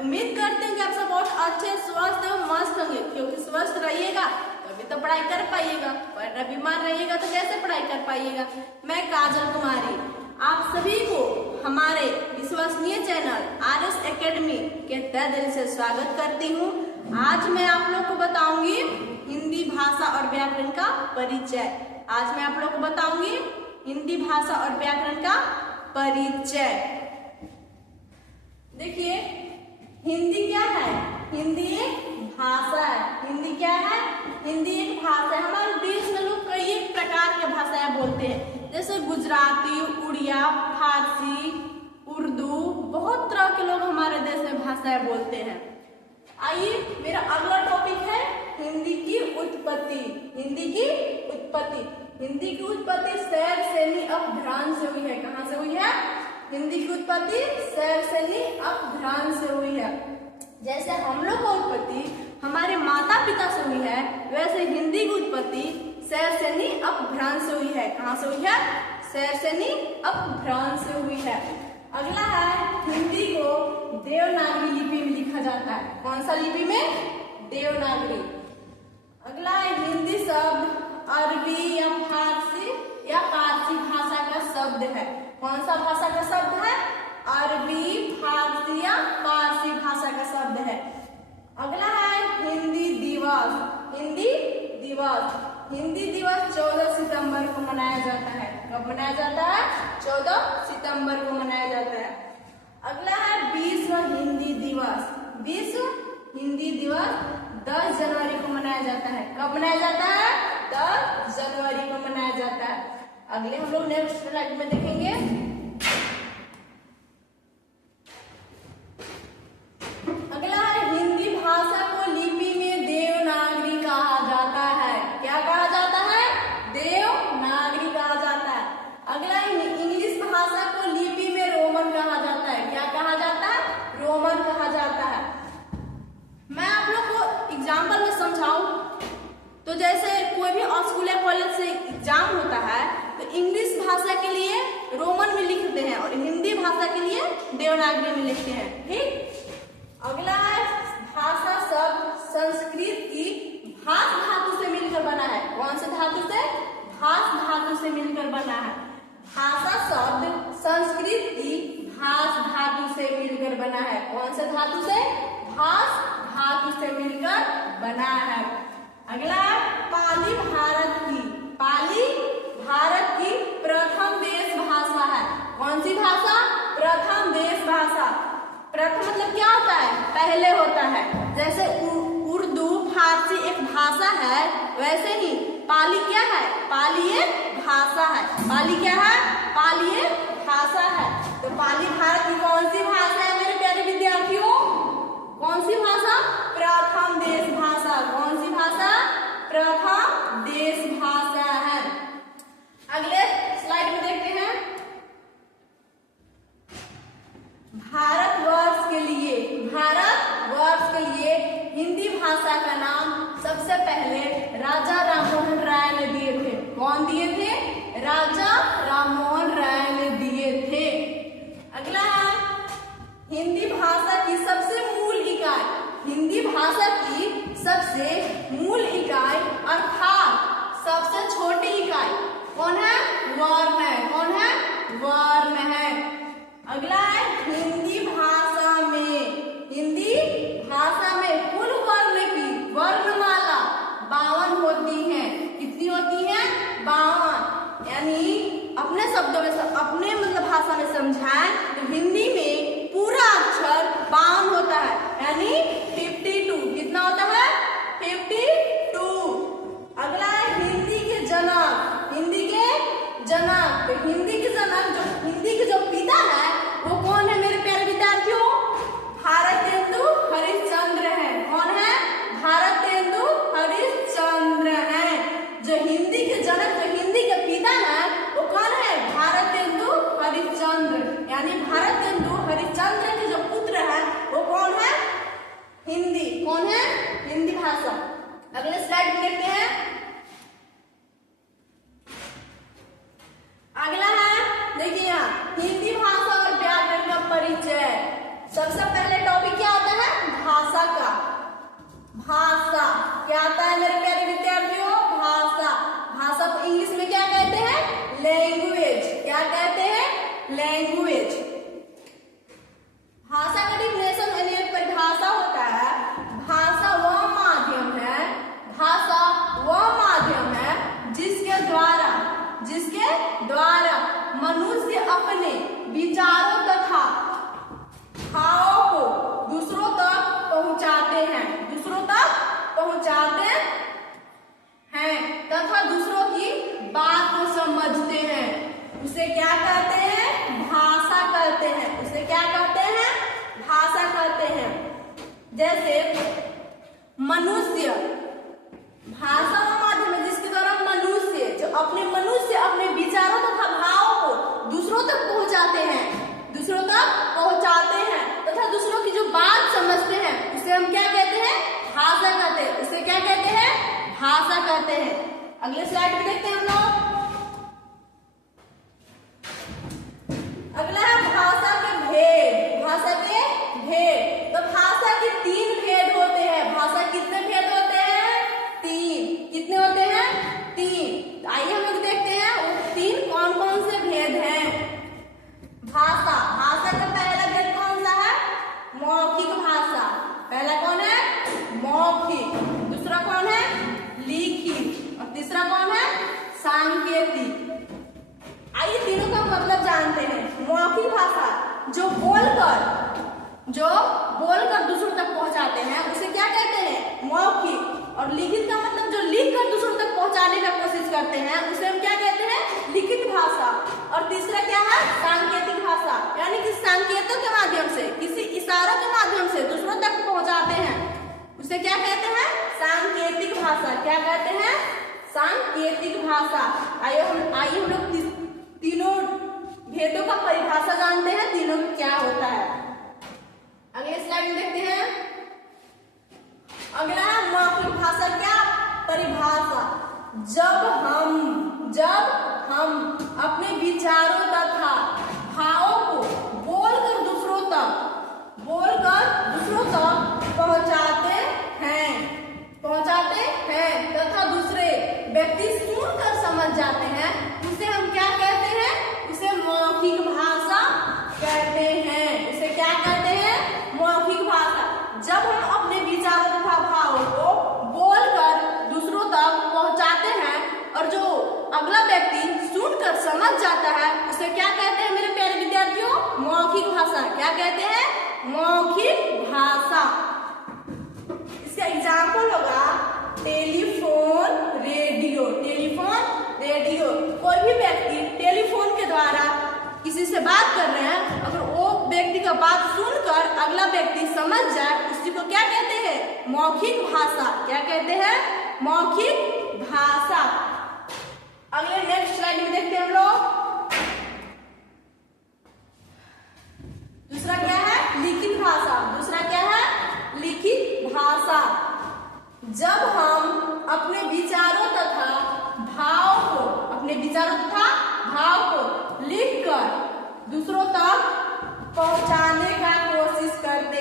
उम्मीद करती हूँ कि आप सब बहुत अच्छे स्वस्थ एवं मस्त होंगे, क्योंकि स्वस्थ रहिएगा तभी तो पढ़ाई कर पाइएगा, वरना बीमार रहिएगा तो कैसे पढ़ाई कर पाइएगा। मैं काजल कुमारी आप सभी को हमारे विश्वसनीय चैनल RS एकेडमी के तहे दिल से स्वागत करती हूँ। आज मैं आप लोग को बताऊंगी हिंदी भाषा और व्याकरण का परिचय। आज मैं आप लोग को बताऊंगी हिंदी भाषा और व्याकरण का परिचय। देखिए, हिंदी क्या है? हिंदी एक भाषा है। हिंदी क्या है? हिंदी एक भाषा है। हमारे देश में लोग कई एक प्रकार की भाषाएं बोलते हैं, जैसे गुजराती, उड़िया, फारसी, उर्दू, बहुत तरह के लोग हमारे देश में भाषाएं बोलते हैं। आइए, मेरा अगला टॉपिक है हिंदी की उत्पत्ति। हिंदी की उत्पत्ति। हिंदी की उत्पत्ति शैर सेनी अपभ्रंश से हुई है। कहाँ से हुई है? हिंदी की उत्पत्ति शैर सेनी अपभ्रंश से हुई है। जैसे हम लोग की उत्पत्ति हमारे माता पिता से हुई है, वैसे हिंदी की उत्पत्ति शैर सेनी अपभ्रंश से हुई है। कहाँ से हुई है? शैर सेनी अपभ्रंश से हुई है। अगला है, हिंदी को देवनागरी लिपि में लिखा जाता है। कौन सा लिपि में? देवनागरी। अगला है, हिंदी शब्द अरबी या फारसी भाषा का शब्द है। कौन सा भाषा का शब्द है? अरबी, फारसी या फारसी भाषा का शब्द है। अगला है हिंदी दिवस। हिंदी दिवस। हिंदी दिवस 14 सितंबर को मनाया जाता है। कब मनाया जाता है? 14 सितंबर को मनाया जाता है। अगला है विश्व हिंदी दिवस। विश्व हिंदी दिवस 10 जनवरी को मनाया जाता है। कब मनाया जाता है? 10 जनवरी को मनाया जाता है। अगले हम लोग नेक्स्ट स्लाइड में देखेंगे। अगला है, हिंदी भाषा को लिपि में देवनागरी कहा जाता है। क्या कहा जाता है? देवनागरी कहा जाता है। अगला है, इंग्लिश भाषा को लिपि में रोमन कहा जाता है। क्या कहा जाता है? रोमन कहा जाता है। मैं आप लोग को एग्जाम्पल में समझाऊं तो जैसे कोई भी स्कूल या कॉलेज से एग्जाम होता है तो इंग्लिश भाषा के लिए रोमन में लिखते हैं और हिंदी भाषा के लिए देवनागरी में लिखते हैं। ठीक। अगला है, भाषा शब्द संस्कृत की भाष धातु से मिलकर बना है। कौन से धातु से? भाष धातु से मिलकर बना है। भाषा शब्द संस्कृत की भाष धातु से मिलकर बना है। कौन से धातु से? भाष धातु से मिलकर बना है। अगला है, पाली भारत की प्रथम देश भाषा है। कौन सी भाषा? प्रथम देश भाषा। प्रथम मतलब क्या होता है? पहले होता है। जैसे उर्दू, फारसी एक भाषा है, वैसे ही पाली क्या है? पाली एक भाषा है। पाली क्या है? पाली एक भाषा है। तो पाली भारत की कौन सी भाषा है मेरे प्यारे विद्यार्थियों? कौन सी भाषा? प्रथम देश भाषा। कौन सी भाषा? प्रथम देश भाषा है। अगले स्लाइड में देखते हैं। भारतवर्ष के लिए हिंदी भाषा का नाम सबसे पहले राजा राममोहन राय ने दिए थे। कौन दिए थे? राजा राममोहन राय ने दिए थे। अगला है, हिंदी भाषा की सबसे मूल इकाई। हिंदी भाषा की सबसे मूल इकाई अर्थात सबसे छोटी इकाई कौन है? वर्ण है। कौन है? वर्ण है। अगला है, हिंदी भाषा में कुल वर्ण की वर्णमाला 52 होती है। कितनी होती है? 52। लैंग्वेज। भाषा का डिफिनेशन यानी परिभाषा होता है, भाषा वह माध्यम है, भाषा वह माध्यम है जिसके द्वारा मनुष्य अपने विचारों तथा भावों को दूसरों तक पहुंचाते हैं तथा दूसरों की बात को समझते हैं। उसे क्या कहते हैं? भाषा कहते हैं। उसे क्या कहते हैं? भाषा कहते हैं। जैसे मनुष्य, भाषा का माध्यम है जिसके द्वारा मनुष्य अपने विचारों तथा भावों को दूसरों तक पहुंचाते हैं तथा दूसरों की जो बात समझते हैं उसे हम क्या कहते हैं? भाषा कहते हैं। उसे क्या कहते हैं? भाषा कहते हैं। अगले स्लाइड में देखते हैं हम लोग। अगला है भाषा के भेद। तो भाषा के 3 भेद होते हैं। भाषा कितने भेद होते हैं? 3। कितने होते हैं? 3। आइए हम लोग देखते हैं वो 3 कौन कौन से भेद हैं। भाषा का पहला भेद कौन सा है? मौखिक भाषा। पहला कौन है? मौखिक। दूसरा कौन है? लिखित। और तीसरा कौन है? सांकेतिक। आइए तीनों का मतलब जानते हैं। मौखिक भाषा जो बोलकर दूसरों तक पहुंचाते हैं उसे क्या कहते हैं? मौखिक। और लिखित का मतलब जो लिखकर दूसरों तक पहुंचाने का कोशिश करते हैं उसे हम क्या कहते हैं? लिखित भाषा। और तीसरा क्या है? सांकेतिक भाषा, यानी कि संकेतों के माध्यम से, किसी इशारों के माध्यम से दूसरों तक पहुंचाते हैं उसे क्या कहते हैं? सांकेतिक भाषा। क्या कहते हैं? सांकेतिक भाषा। आइए हम लोग तीनों भेदों का परिभाषा जानते हैं, तीनों में क्या होता है। अगले स्लाइड में देखते हैं। अगला है मौखिक भाषा। क्या परिभाषा? जब हम अपने विचारों तथा भावों को बोलकर दूसरों तक पहुंचाते हैं तथा दूसरे व्यक्ति सुनकर समझ जाते हैं उसे हम क्या कहते हैं? उसे मौखिक भाषा कहते हैं। उसे क्या कहते हैं? मौखिक भाषा। जब हम अपने विचारों तथा भावों को बोलकर दूसरों तक पहुंचाते हैं और जो अगला व्यक्ति सुनकर समझ जाता है उसे क्या कहते हैं मेरे प्यारे विद्यार्थियों? मौखिक भाषा। क्या कहते हैं? मौखिक भाषा। इसका एग्जाम्पल होगा टेलीफोन, रेडियो। कोई भी व्यक्ति टेलीफोन के द्वारा किसी से बात कर रहे हैं, अगर वो व्यक्ति का बात सुनकर अगला व्यक्ति समझ जाए उसी को क्या कहते हैं? मौखिक भाषा। क्या कहते हैं? मौखिक भाषा। अगले नेक्स्ट स्लाइड में देखते हैं हम लोग। दूसरा क्या है? लिखित भाषा। दूसरा क्या है? लिखित भाषा। जब हम अपने विचारों तथा भाव को लिखकर दूसरों तक पहुंचाने का कोशिश करते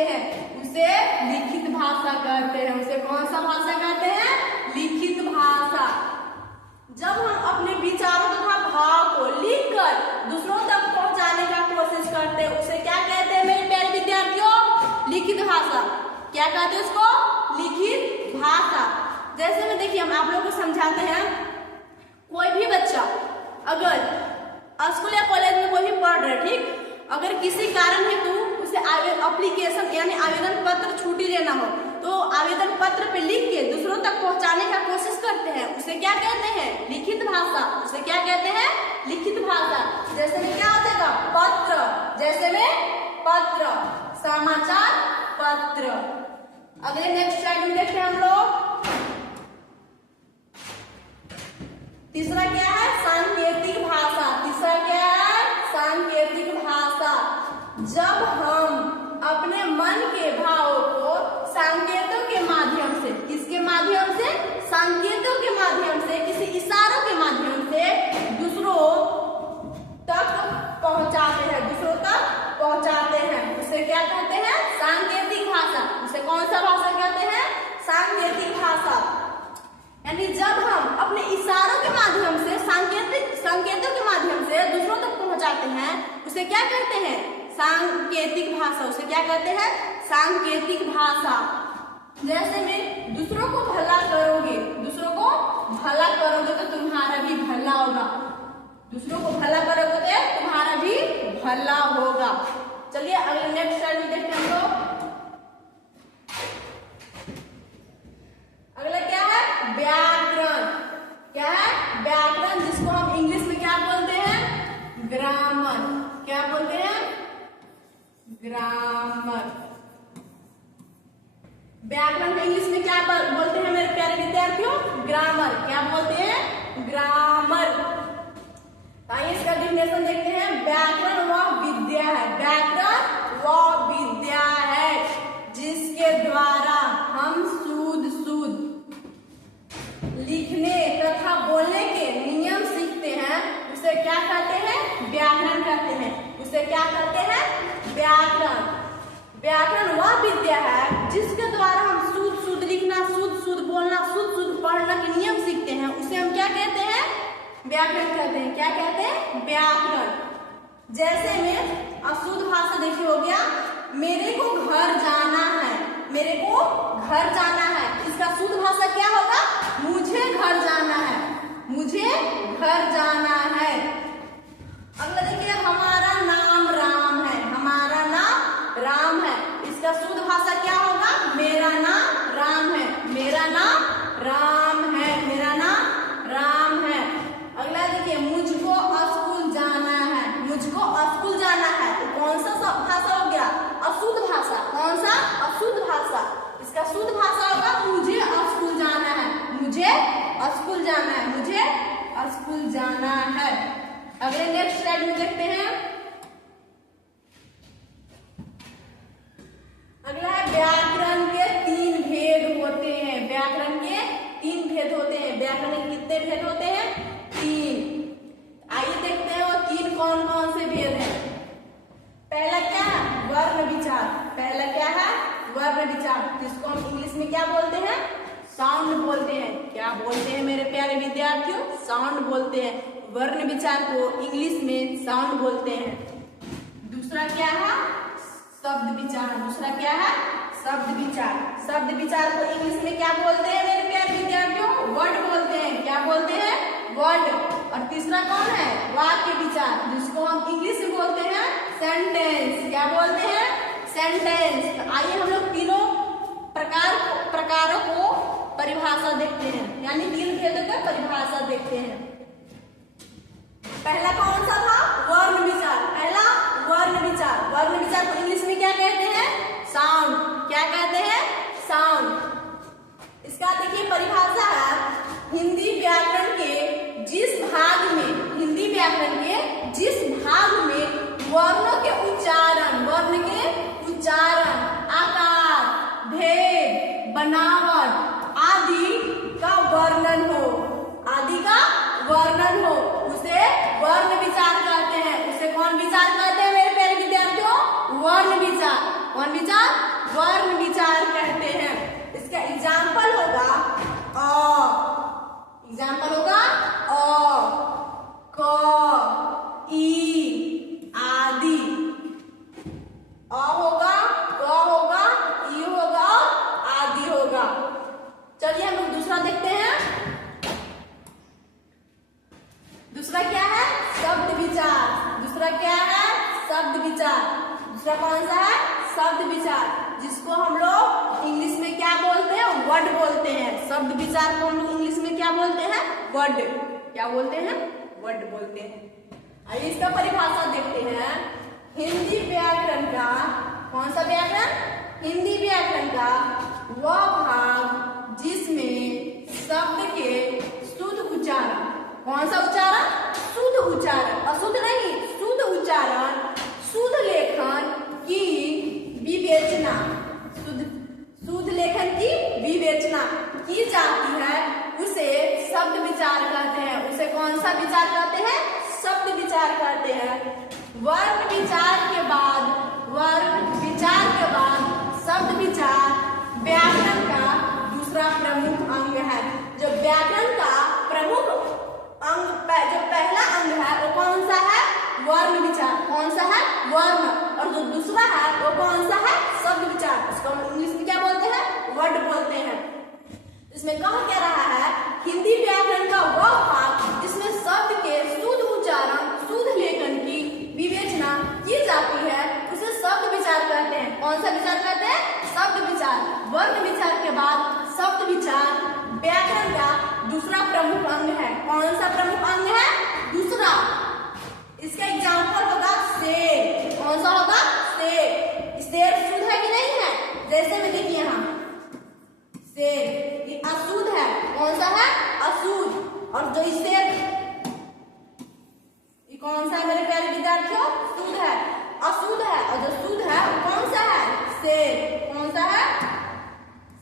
हैं उसे लिखित भाषा कहते हैं। उसे कौन सा भाषा कहते हैं? लिखित भाषा। जब हम अपने विचारों तथा भाव को लिखकर दूसरों तक पहुंचाने का कोशिश करते हैं उसे क्या कहते हैं मेरे प्यारे विद्यार्थियों? लिखित भाषा। क्या कहते हैं उसको? लिखित भाषा। जैसे में देखिए हम आप लोगों को समझाते हैं, कोई भी बच्चा अगर स्कूल या कॉलेज में कोई भी पढ़ रहे, ठीक, अगर किसी कारण हेतु उसे एप्लीकेशन यानी आवेदन पत्र छुट्टी लेना हो तो आवेदन पत्र पे लिख के दूसरों तक पहुंचाने का कोशिश करते हैं उसे क्या कहते हैं? लिखित भाषा। उसे क्या कहते हैं? लिखित भाषा। जैसे में क्या हो जाएगा? पत्र। जैसे में पत्र, समाचार पत्र। अगले नेक्स्ट स्लाइड में देखते हैं हम लोग। तीसरा क्या है? सांकेतिक भाषा। तीसरा क्या है? सांकेतिक भाषा। जब हम अपने मन के भावों को संकेतों के माध्यम से, किसके माध्यम से? संकेतों के माध्यम से, किसी इशारों के माध्यम से दूसरों तक पहुंचाते हैं उसे क्या कहते हैं? सांकेतिक भाषा। उसे कौन सा भाषा कहते हैं? सांकेतिक भाषा। यानी जब हम अपने इशारों के माध्यम से संकेतों के माध्यम से दूसरों तक पहुंचाते हैं उसे क्या कहते हैं? सांकेतिक भाषा। उसे क्या कहते हैं? सांकेतिक भाषा। जैसे में दूसरों को भला करोगे, दूसरों को भला करोगे तो तुम्हारा भी भला होगा। दूसरों को भला करोगे तो तुम्हारा भी भला होगा। चलिए अगले नेक्स्ट स्लाइड में देखते हैं हम लोग। अगला क्या है? व्याकरण। क्या है? व्याकरण, जिसको हम इंग्लिश में क्या बोलते हैं? ग्रामर। क्या बोलते हैं? ग्रामर। व्याकरण को इंग्लिश में क्या बोलते हैं मेरे प्यारे विद्यार्थियों? ग्रामर। क्या बोलते हैं? ग्रामर। आइए इसका डिफिनेशन देखते हैं। व्याकरण वह विद्या है, व्याकरण वह विद्या है जिसके द्वारा हम शुद्ध लिखने तथा बोलने के नियम सीखते हैं। उसे क्या कहते हैं? व्याकरण कहते हैं। उसे क्या कहते हैं? व्याकरण। व्याकरण वह विद्या है जिसके द्वारा हम शुद्ध लिखना, शुद्ध बोलना, शुद्ध पढ़ना के नियम सीखते हैं। उसे हम क्या कहते हैं? व्याकरण कहते हैं। क्या कहते हैं? व्याकरण। जैसे में अशुद्ध भाषा देखिए हो गया, मेरे को घर जाना है, मेरे को घर जाना है। इसका शुद्ध भाषा क्या होगा? मुझे घर जाना है, मुझे घर जाना है। अगला देखिए, हमारा नाम राम है, हमारा नाम राम है। इसका शुद्ध भाषा क्या होगा? मेरा नाम राम है, मेरा नाम राम है, मेरा नाम राम है। अगला देखिए, मुझको स्कूल जाना है, मुझको स्कूल जाना है। तो कौन सा भाषा हो गया? अशुद्ध भाषा। कौन सा? अशुद्ध भाषा। इसका शुद्ध भाषा होगा मुझे स्कूल जाना है, मुझे स्कूल जाना है, मुझे स्कूल जाना है। अगले नेक्स्ट स्लाइड में देखते हैं। अगला है व्याकरण के 3 भेद होते हैं। व्याकरण के 3 भेद होते हैं। व्याकरण के कितने भेद होते हैं? 3। आइए देखते हैं वो 3 कौन कौन से भेद हैं। पहला क्या है? वर्ण विचार। पहला क्या है? वर्ण विचार, जिसको हम इंग्लिश में क्या बोलते हैं? साउंड बोलते हैं। क्या बोलते हैं मेरे प्यारे विद्यार्थियों? साउंड बोलते हैं। वर्ण विचार को इंग्लिश में साउंड बोलते हैं। दूसरा क्या है? शब्द विचार। दूसरा क्या है? शब्द विचार। शब्द विचार को इंग्लिश में क्या बोलते हैं मेरे प्यारे विद्यार्थियों? वर्ड बोलते हैं। क्या बोलते हैं? वर्ड। और तीसरा कौन है? वाक्य विचार, जिसको हम इंग्लिश में बोलते हैं सेंटेंस। क्या बोलते हैं? सेंटेंस। तो आइए हम लोग तीनों प्रकारों को परिभाषा देखते हैं, यानी 3 भेदों का परिभाषा देखते हैं। पहला कौन सा था? वर्ण विचार। पहला वर्ण विचार। वर्ण विचार को इंग्लिश में क्या कहते हैं? साउंड। क्या कहते हैं? साउंड। इसका देखिए परिभाषा है, हिंदी व्याकरण के जिस भाग में वर्णों के उच्चारण, आकार, भेद, बनावट आदि का वर्णन हो, उसे वर्ण विचार कहते हैं। उसे कौन विचार कहते हैं मेरे प्यारे विद्यार्थियों? वर्ण विचार। कौन विचार? वर्ण विचार कहते हैं। इसका एग्जाम्पल होगा क, ई आदि। अ होगा, क होगा, ई होगा, आदि होगा। चलिए हम लोग दूसरा देखते हैं। दूसरा क्या है? शब्द विचार। दूसरा क्या है? शब्द विचार। दूसरा कौन सा है? शब्द विचार, जिसको हम लोग इंग्लिश में क्या बोलते हैं? वर्ड बोलते हैं। शब्द विचार को हम लोग इंग्लिश में क्या बोलते हैं? वर्ड। क्या बोलते हैं? वर्ड बोलते हैं। आइए इसका परिभाषा देखते हैं। हिंदी व्याकरण का कौन सा व्याकरण? हिंदी व्याकरण का वह भाग जिसमें शब्द के शुद्ध उच्चारण। कौन सा उच्चारण? शुद्ध उच्चारण, अशुद्ध नहीं, शुद्ध उच्चारण, शुद्ध लेखन की विवेचना, शुद्ध लेखन की विवेचना की जाती है, उसे शब्द विचार कहते हैं। उसे कौन सा विचार कहते हैं? शब्द विचार कहते हैं। वर्ण विचार के बाद शब्द विचार व्याकरण का दूसरा प्रमुख अंग है। जो व्याकरण का प्रमुख अंग जो पहला अंग है वो कौन सा है? वर्ण विचार। कौन सा है? वर्ण। और जो दूसरा है वो कौन सा है? शब्द विचार। इसको हम इंग्लिश में क्या बोलते हैं? वर्ड बोलते हैं। इसमें कहा क्या रहा है? हिंदी व्याकरण का वह भाग जिसमें शब्द के शुद्ध उच्चारण, शुद्ध लेखन की विवेचना की जाती है उसे शब्द विचार कहते हैं। कौन सा विचार कहते हैं? शब्द विचार। वर्ण विचार के बाद शब्द विचार व्याकरण का दूसरा प्रमुख अंग है। कौन सा प्रमुख अंग है? दूसरा। इसका एग्जाम्पल होगा शेर। कौन सा होगा? शेर। शेर शुद्ध है कि नहीं है? जैसे में देखिए यहाँ शेर, ये अशुद्ध है। कौन सा है? अशुद्ध। और जो शेर, ये कौन सा है मेरे प्यारे विद्यार्थियों? शुद्ध है। अशुद्ध है। और जो शुद्ध है वो कौन सा है? शेर। कौन सा है?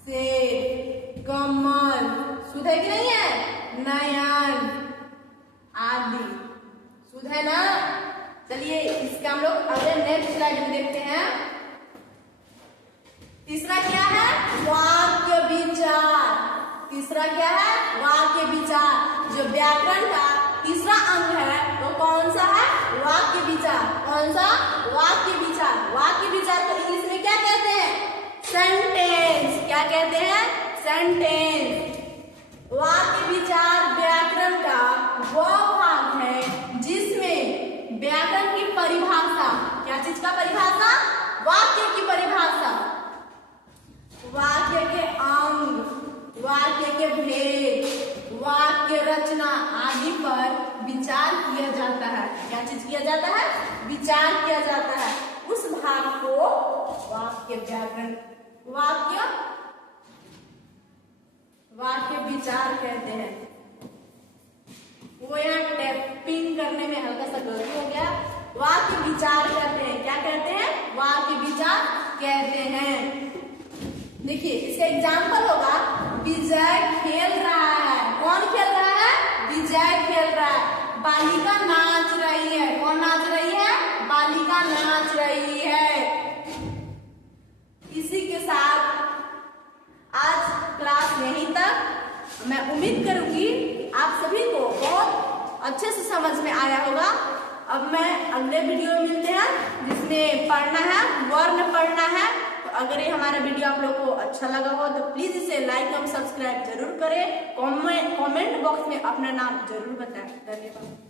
शेर। कमल शुद्ध है कि नहीं है? नयन आदि शुद्ध है ना। चलिए इसका हम लोग अगले नेक्स्ट स्लाइड में देखते हैं। तीसरा क्या है? वाक्य विचार। तीसरा क्या है? वाक्य विचार। जो व्याकरण का तीसरा अंग है वो कौन सा है? वाक्य विचार। कौन सा? वाक्य विचार। वाक्य विचार को इंग्लिश में क्या कहते हैं? सेंटेंस। क्या कहते हैं? सेंटेंस। वाक्य विचार व्याकरण का वह भाग है जिसमें व्याकरण की परिभाषा, क्या चीज का परिभाषा? वाक्य की परिभाषा, वाक्य के अंग, वाक्य के भेद, वाक्य रचना आदि पर विचार किया जाता है। क्या चीज किया जाता है? विचार किया जाता है। उस भाग को वाक्य व्याकरण, वाक्य विचार कहते हैं। वो यहाँ टैपिंग करने में हल्का सा गलती हो गया। वाक्य विचार कहते हैं। क्या कहते हैं? वाक्य विचार कहते हैं। देखिए इसका एग्जाम्पल होगा विजय खेल रहा है। कौन खेल रहा है? विजय खेल रहा है। बालिका नाच रही है। कौन नाच रही है? बालिका नाच रही है। इसी के साथ आज क्लास यहीं तक। मैं उम्मीद करूंगी आप सभी को बहुत अच्छे से समझ में आया होगा। अब मैं अगले वीडियो में मिलते हैं जिसमें पढ़ना है, वर्ण पढ़ना है। तो अगर ये हमारा वीडियो आप लोग को अच्छा लगा हो तो प्लीज इसे लाइक और सब्सक्राइब जरूर करें। कमेंट बॉक्स में अपना नाम जरूर बताएं। धन्यवाद।